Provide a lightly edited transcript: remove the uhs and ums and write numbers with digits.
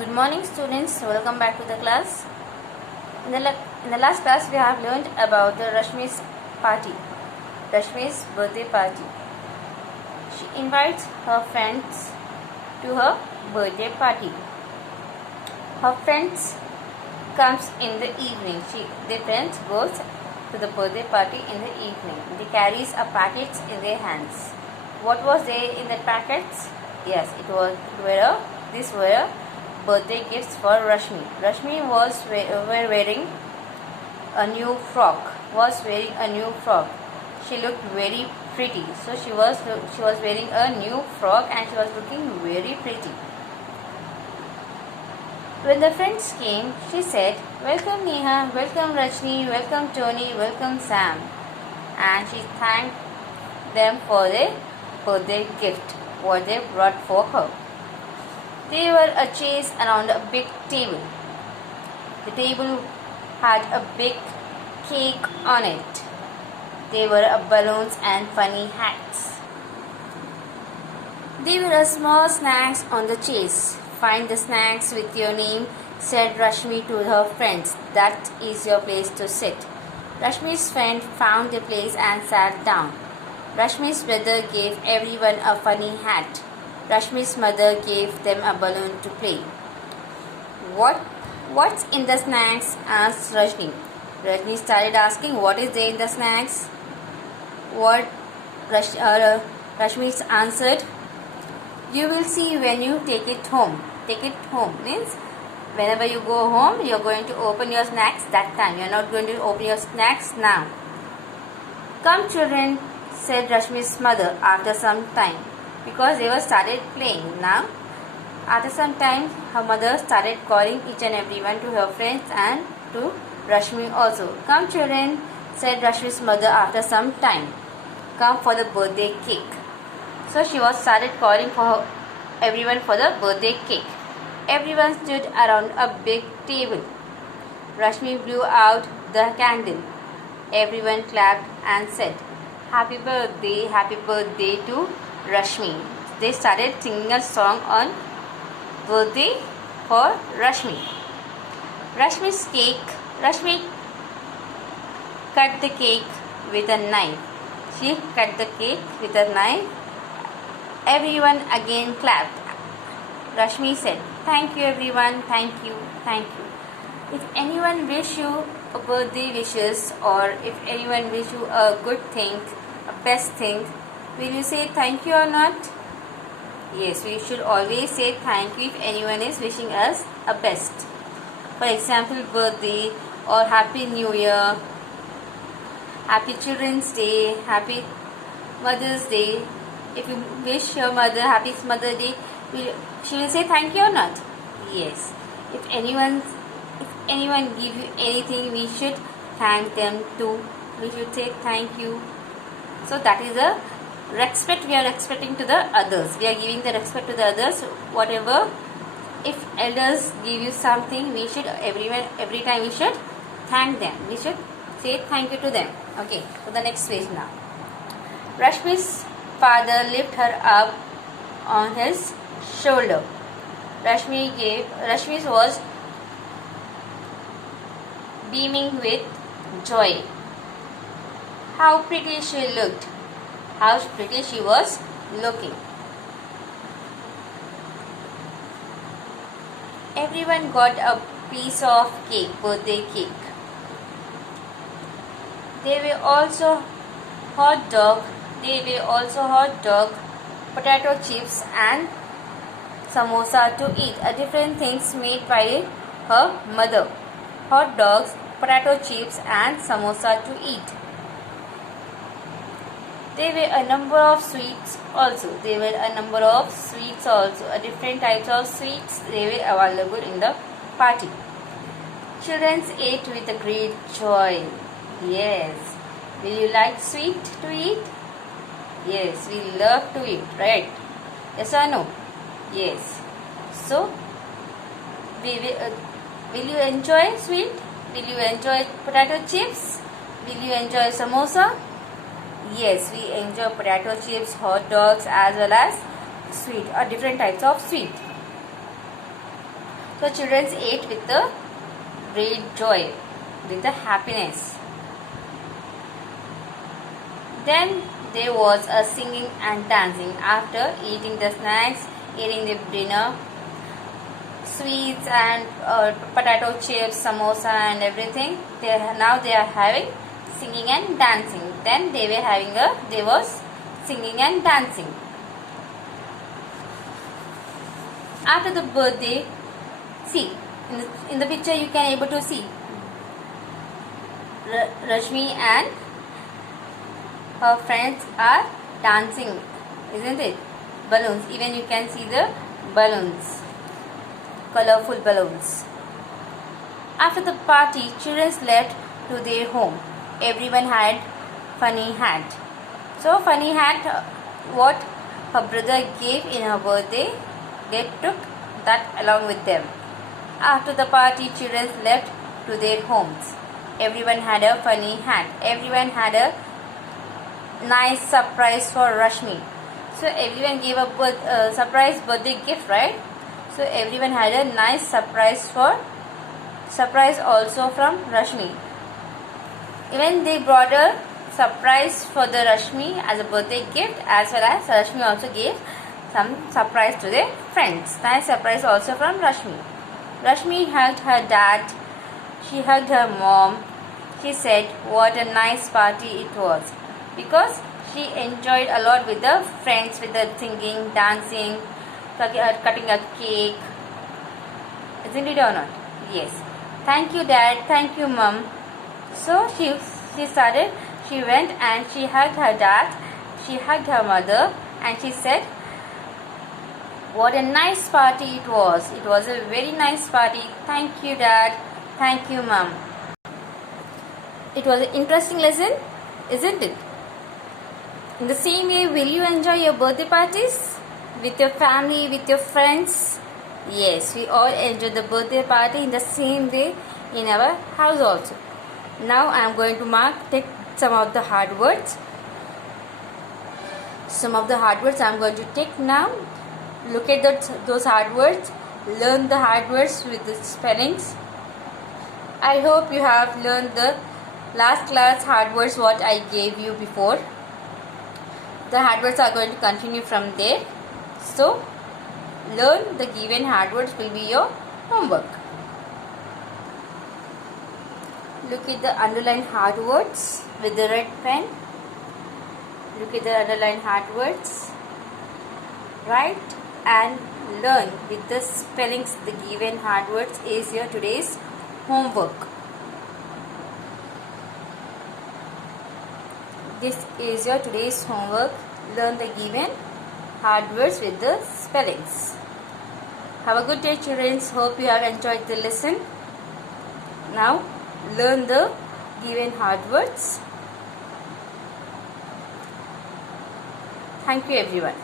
Good morning, students. Welcome back to the class. In the last class, we have learned about the Rashmi's party, Rashmi's birthday party. She invites her friends to her birthday party. Her friends comes in the evening. Their friends goes to the birthday party in the evening. They carries a packets in their hands. What was there in the packets? Yes, these were birthday gifts for Rashmi. Rashmi was wearing a new frock. She looked very pretty. So she was wearing a new frock and she was looking very pretty. When the friends came, she said, "Welcome Neha, welcome Rajni, welcome Tony, welcome Sam." And she thanked them for their birthday gift, what they brought for her. They were a chase around a big table. The table had a big cake on it. There were balloons and funny hats. There were small snacks on the chase. "Find the snacks with your name," said Rashmi to her friends. "That is your place to sit." Rashmi's friend found a place and sat down. Rashmi's brother gave everyone a funny hat. Rashmi's mother gave them a balloon to play. What's in the snacks?" asked Rajni. Rajni started asking, "What is there in the snacks?" Rashmi answered, "You will see when you take it home." Take it home means whenever you go home, you are going to open your snacks that time. You are not going to open your snacks now. "Come children," said Rashmi's mother after some time, because they were started playing now. After some time, her mother started calling each and everyone to her friends and to Rashmi also. "Come children," said Rashmi's mother after some time. "Come for the birthday cake." So she was started calling for everyone for the birthday cake. Everyone stood around a big table. Rashmi blew out the candle. Everyone clapped and said, happy birthday to Rashmi." They started singing a song on birthday for Rashmi. Rashmi cut the cake with a knife. She cut the cake with a knife. Everyone again clapped. Rashmi said, "Thank you everyone, thank you. If anyone wish you a birthday wishes, or if anyone wish you a good thing, a best thing, will you say thank you or not?" Yes, we should always say thank you if anyone is wishing us a best. For example, birthday or Happy New Year, Happy Children's Day, Happy Mother's Day. If you wish your mother Happy Mother's Day, she will say thank you or not? Yes. If anyone give you anything, we should thank them too. We should say thank you. So that is a respect we are expecting to the others. We are giving the respect to the others. Whatever, if elders give you something, we should every time we should thank them. We should say thank you to them. Okay. So the next page now. Rashmi's father lifted her up on his shoulder. Rashmi was beaming with joy. How pretty she looked. How pretty she was looking. Everyone got a piece of cake, birthday cake. There were also hot dog, potato chips and samosa to eat. Different things made by her mother. Hot dogs, potato chips and samosa to eat. There were a number of sweets also. Different types of sweets they were available in the party. Children ate with a great joy. Yes. Will you like sweet to eat? Yes, we love to eat, right? Yes or no? Yes. So, will you enjoy sweet? Will you enjoy potato chips? Will you enjoy samosa? Yes, we enjoy potato chips, hot dogs as well as sweet or different types of sweet. So children ate with the great joy, with the happiness. Then there was a singing and dancing after eating the snacks, eating the dinner, sweets and potato chips, samosa and everything. Now they are having singing and dancing. Then they was singing and dancing. After the birthday, see in the picture you can able to see Rashmi and her friends are dancing, isn't it? Balloons, even you can see the balloons, colorful balloons. After the party, children left to their home. Everyone had funny hat. So funny hat, what her brother gave in her birthday, they took that along with them. After the party, children left to their homes. Everyone had a funny hat. Everyone had a nice surprise for Rashmi. So everyone gave a surprise birthday gift, right? So everyone had a nice surprise also from Rashmi. Even they brought a surprise for the Rashmi as a birthday gift, as well as Rashmi also gave some surprise to their friends. Nice surprise also from Rashmi. Rashmi hugged her dad. She hugged her mom. She said what a nice party it was, because she enjoyed a lot with the friends, with the singing, dancing, cutting a cake. Isn't it or not? Yes. Thank you, Dad. Thank you, Mom. So she went and she hugged her dad. She hugged her mother and she said, what a nice party it was. It was a very nice party. Thank you, Dad. Thank you, Mom. It was an interesting lesson, isn't it? In the same way, will you enjoy your birthday parties with your family, with your friends? Yes, we all enjoy the birthday party in the same way in our house also. Now I am going to take some of the hard words. Some of the hard words I am going to take now. Look at those hard words. Learn the hard words with the spellings. I hope you have learned the last class hard words what I gave you before. The hard words are going to continue from there. So, learn the given hard words will be your homework. Look at the underlined hard words with the red pen. Look at the underlined hard words. Write and learn with the spellings the given hard words is your today's homework. This is your today's homework. Learn the given hard words with the spellings. Have a good day, children. Hope you have enjoyed the lesson. Now learn the given hard words. Thank you, everyone.